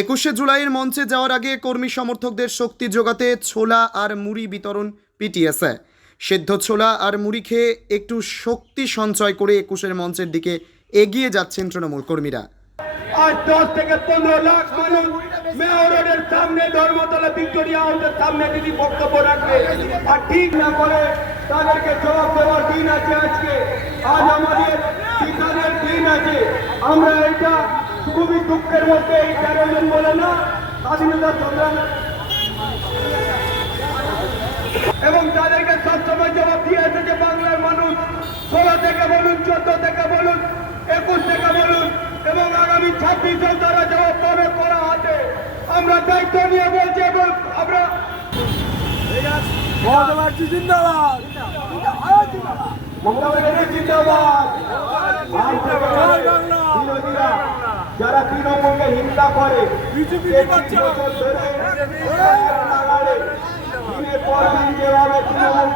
একুশে জুলাইয়ের মঞ্চে যাওয়ার আগে কর্মী সমর্থকদের শক্তি যোগাতে ছোলা আর মুড়ি বিতরণ পিটিএসে। সেদ্ধ ছোলা আর মুড়ি খেয়ে একটু শক্তি সঞ্চয় করে একুশের মঞ্চের দিকে এগিয়ে যাচ্ছেন তৃণমূল কর্মীরা। আজ দশ থেকে পনেরো লাখ মানুষ মেয়র রোডের সামনে, ধর্মতলা ভিক্টোরিয়া হাউসের সামনে যদি বক্তব্য রাখবে। আর ঠিক না করে তাদেরকে জবাব দেওয়ার দিন আছে আজকে। আজ আমাদের দিন আছে। আমরা এটা খুবই দুঃখের মধ্যে এই তেরো জন বলে না স্বাধীনতা সংগ্রাম। এবং তাদেরকে সবসময় জবাব দিয়ে এসেছে বাংলার মানুষ ষোলো থেকে বলুন চোদ্দ থেকে বলুন একুশ থেকে বলুন এবং আগামী ছাব্বিশ ছাব্বিশেও তারা জবাব পাবে করা হাতে। আমরা দায়িত্ব নিয়ে বলছি এবং আমরা জিন্দাবাদ। জিন্দাবাদ। যারা তৃণমূলকে হিংসা করে যেভাবে তৃণমূল